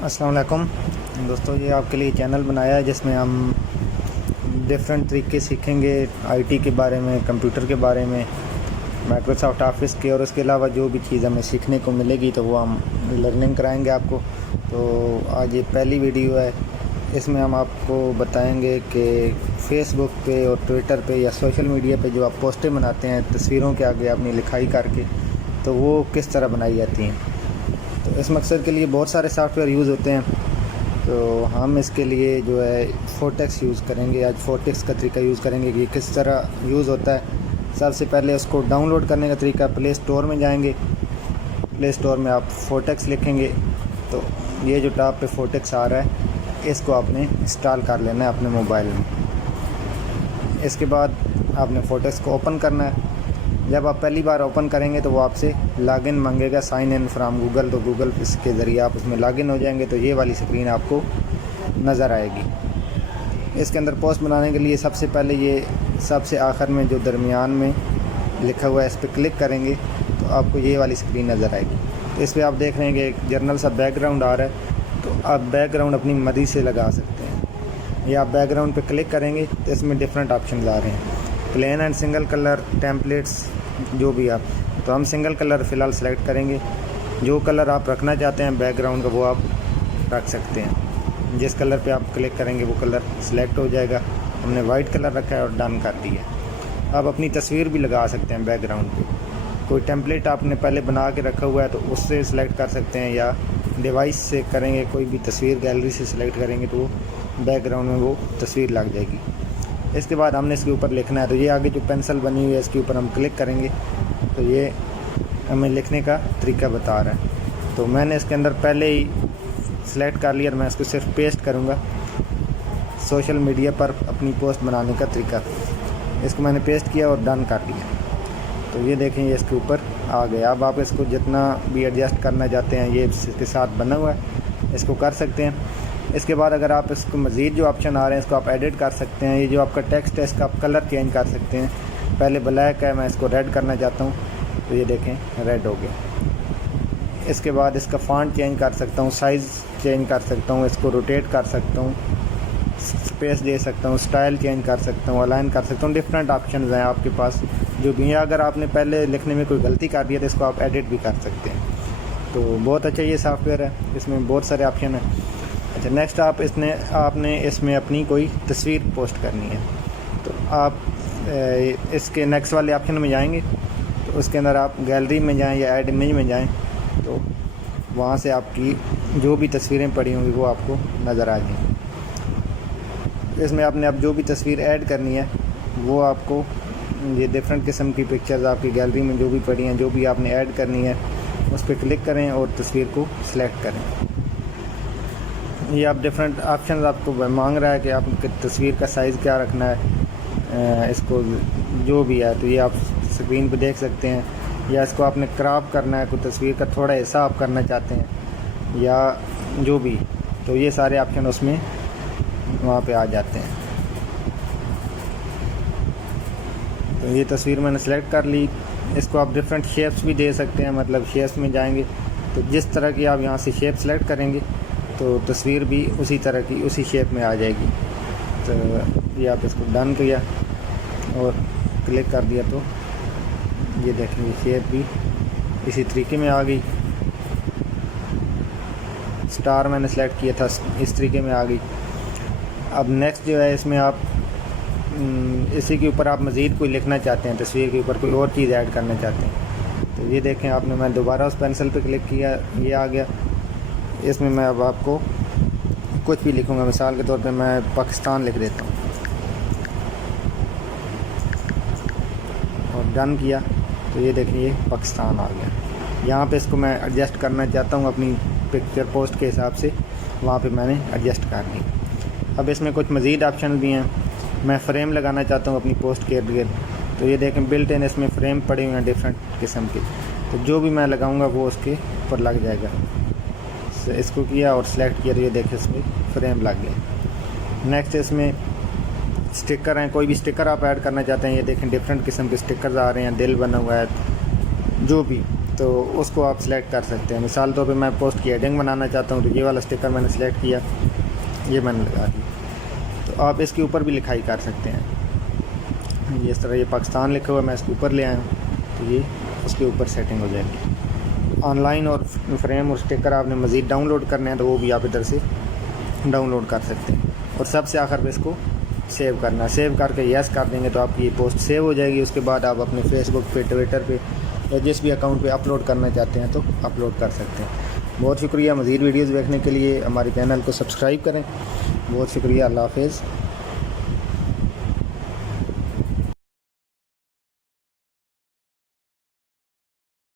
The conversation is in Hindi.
अस्सलाम वालेकुम दोस्तों, ये आपके लिए चैनल बनाया है जिसमें हम डिफरेंट तरीके सीखेंगे आईटी के बारे में, कंप्यूटर के बारे में, माइक्रोसॉफ्ट ऑफिस के, और उसके अलावा जो भी चीज़ हमें सीखने को मिलेगी तो वो हम लर्निंग कराएंगे आपको। तो आज ये पहली वीडियो है, इसमें हम आपको बताएंगे कि फ़ेसबुक पे और ट्विटर पे या सोशल मीडिया पे जो आप पोस्टें बनाते हैं तस्वीरों के आगे अपनी लिखाई करके, तो वो किस तरह बनाई जाती हैं। तो इस मकसद के लिए बहुत सारे सॉफ्टवेयर यूज़ होते हैं, तो हम इसके लिए जो है फोटेक्स यूज़ करेंगे। आज फोटेक्स का तरीका यूज़ करेंगे कि किस तरह यूज़ होता है। सबसे पहले उसको डाउनलोड करने का तरीका, प्ले स्टोर में जाएंगे, प्ले स्टोर में आप फोटेक्स लिखेंगे तो ये जो टॉप पे फोटेक्स आ रहा है इसको आपने इंस्टॉल कर लेना है अपने मोबाइल में। इसके बाद आपने फोटेक्स को ओपन करना है। जब आप पहली बार ओपन करेंगे तो वो आपसे लॉगिन मांगेगा, साइन इन फ्रॉम गूगल। तो गूगल के ज़रिए आप उसमें लॉगिन हो जाएंगे तो ये वाली स्क्रीन आपको नज़र आएगी। इसके अंदर पोस्ट बनाने के लिए सबसे पहले ये सबसे आखिर में जो दरमियान में लिखा हुआ है इस पर क्लिक करेंगे तो आपको ये वाली स्क्रीन नज़र आएगी। तो इस पर आप देख रहे हैं कि एक जर्नल सा बैकग्राउंड आ रहा है, तो आप बैकग्राउंड अपनी मर्ज़ी से लगा सकते हैं। या आप बैकग्राउंड पे क्लिक करेंगे तो इसमें डिफरेंट ऑप्शन आ रहे हैं, plain and single colour, templates, जो भी आप। तो हम सिंगल कलर फ़िलहाल सेलेक्ट करेंगे। जो कलर आप रखना चाहते हैं बैकग्राउंड का वो आप रख सकते हैं। जिस कलर पे आप क्लिक करेंगे वो कलर सेलेक्ट हो जाएगा। हमने वाइट कलर रखा है और डन कर दिया। आप अपनी तस्वीर भी लगा सकते हैं बैकग्राउंड पे। कोई टेम्पलेट आपने पहले बना के रखा हुआ है तो उससे सिलेक्ट कर सकते हैं, या डिवाइस से करेंगे, कोई भी तस्वीर गैलरी से सिलेक्ट करेंगे तो बैकग्राउंड में वो तस्वीर लग जाएगी। इसके बाद हमने इसके ऊपर लिखना है, तो ये आगे जो पेंसिल बनी हुई है इसके ऊपर हम क्लिक करेंगे तो ये हमें लिखने का तरीका बता रहा है। तो मैंने इसके अंदर पहले ही सिलेक्ट कर लिया और मैं इसको सिर्फ पेस्ट करूँगा। सोशल मीडिया पर अपनी पोस्ट बनाने का तरीका, इसको मैंने पेस्ट किया और डन कर दिया। तो ये देखें ये इसके ऊपर आ गया। अब आप इसको जितना भी एडजस्ट करना चाहते हैं ये इसके साथ बना हुआ है, इसको कर सकते हैं। इसके बाद अगर आप इसको मज़ीद जो ऑप्शन आ रहे हैं इसको आप एडिट कर सकते हैं। ये जो आपका टेक्स्ट है इसका आप कलर चेंज कर सकते हैं। पहले ब्लैक है, मैं इसको रेड करना चाहता हूँ तो ये देखें रेड हो गया। इसके बाद इसका फ़ॉन्ट चेंज कर सकता हूँ, साइज़ चेंज कर सकता हूँ, इसको रोटेट कर सकता हूँ, स्पेस दे सकता हूँ, स्टाइल चेंज कर सकता हूँ, अलाइन कर सकता हूँ। डिफरेंट ऑप्शन हैं आपके पास जो भी है। अगर आपने पहले लिखने में कोई गलती कर दी है तो इसको आप एडिट भी कर सकते हैं। तो बहुत अच्छा ये सॉफ्टवेयर है, इसमें बहुत सारे ऑप्शन हैं। अच्छा, नेक्स्ट आपने इसमें अपनी कोई तस्वीर पोस्ट करनी है तो आप इसके नेक्स्ट वाले ऑप्शन में जाएंगे तो उसके अंदर आप गैलरी में जाएं या ऐड इमेज में जाएं तो वहाँ से आपकी जो भी तस्वीरें पड़ी होंगी वो आपको नज़र आ जाएंगी। इसमें आपने अब जो भी तस्वीर ऐड करनी है वो आपको ये डिफरेंट किस्म की पिक्चर्स आपकी गैलरी में जो भी पड़ी हैं, जो भी आपने ऐड करनी है उस पर क्लिक करें और तस्वीर को सिलेक्ट करें। ये आप डिफरेंट ऑप्शन आपको मांग रहा है कि आप तस्वीर का साइज़ क्या रखना है, इसको जो भी है तो ये आप स्क्रीन पे देख सकते हैं। या इसको आपने क्रॉप करना है, कोई तस्वीर का थोड़ा हिस्सा आप करना चाहते हैं या जो भी, तो ये सारे ऑप्शन उसमें वहाँ पे आ जाते हैं। तो ये तस्वीर मैंने सेलेक्ट कर ली। इसको आप डिफरेंट शेप्स भी दे सकते हैं, मतलब शेप्स में जाएंगे तो जिस तरह की आप यहाँ से शेप सेलेक्ट करेंगे तो तस्वीर भी उसी तरह की उसी शेप में आ जाएगी। तो ये आप इसको डन किया और क्लिक कर दिया तो ये देखेंगे शेप भी इसी तरीके में आ गई। स्टार मैंने सेलेक्ट किया था, इस तरीके में आ गई। अब नेक्स्ट जो है इसमें आप इसी के ऊपर आप मज़ीद कोई लिखना चाहते हैं, तस्वीर के ऊपर कोई और चीज़ ऐड करना चाहते हैं तो ये देखें आपने, मैं दोबारा उस पेंसिल पे क्लिक किया, ये आ गया। इसमें मैं अब आपको कुछ भी लिखूँगा, मिसाल के तौर पे मैं पाकिस्तान लिख देता हूँ और डन किया तो ये देखिए ये पाकिस्तान आ गया। यहाँ पे इसको मैं एडजस्ट करना चाहता हूँ अपनी पिक्चर पोस्ट के हिसाब से, वहाँ पे मैंने एडजस्ट कर दी। अब इसमें कुछ मज़ीद ऑप्शन भी हैं। मैं फ़्रेम लगाना चाहता हूँ अपनी पोस्ट के इर्द गिर्द, तो ये देखें बिल्ट इन इसमें फ़्रेम पड़े हुए हैं डिफरेंट किस्म के, तो जो भी मैं लगाऊँगा वो उसके ऊपर लग जाएगा। इसको किया और सिलेक्ट किया तो ये देखें इसमें फ्रेम लग गया। नेक्स्ट इसमें स्टिकर हैं, कोई भी स्टिकर आप ऐड करना चाहते हैं, ये देखें डिफरेंट किस्म के स्टिकर्स आ रहे हैं, दिल बना हुआ है, जो भी। तो उसको आप सिलेक्ट कर सकते हैं। मिसाल तौर पे मैं पोस्ट की हेडिंग बनाना चाहता हूँ तो ये वाला स्टिकर मैंने सेलेक्ट किया, ये मैंने लगा दिया। तो आप इसके ऊपर भी लिखाई कर सकते हैं। इस तरह ये पाकिस्तान लिखा हुआ मैं इसके ऊपर ले आया हूँ, तो ये उसके ऊपर सेटिंग हो जाएगी। ऑनलाइन और फ्रेम और स्टिकर आपने मज़ीद डाउनलोड करने हैं तो वो भी आप इधर से डाउनलोड कर सकते हैं। और सबसे आखिर पे इसको सेव करना है। सेव करके यस कर देंगे तो आपकी ये पोस्ट सेव हो जाएगी। उसके बाद आप अपने फेसबुक पे, ट्विटर पे या जिस भी अकाउंट पे अपलोड करना चाहते हैं तो अपलोड कर सकते हैं। बहुत शुक्रिया। मज़ीद वीडियोज़ देखने के लिए हमारे चैनल को सब्सक्राइब करें। बहुत शुक्रिया। अल्लाह हाफ़िज़।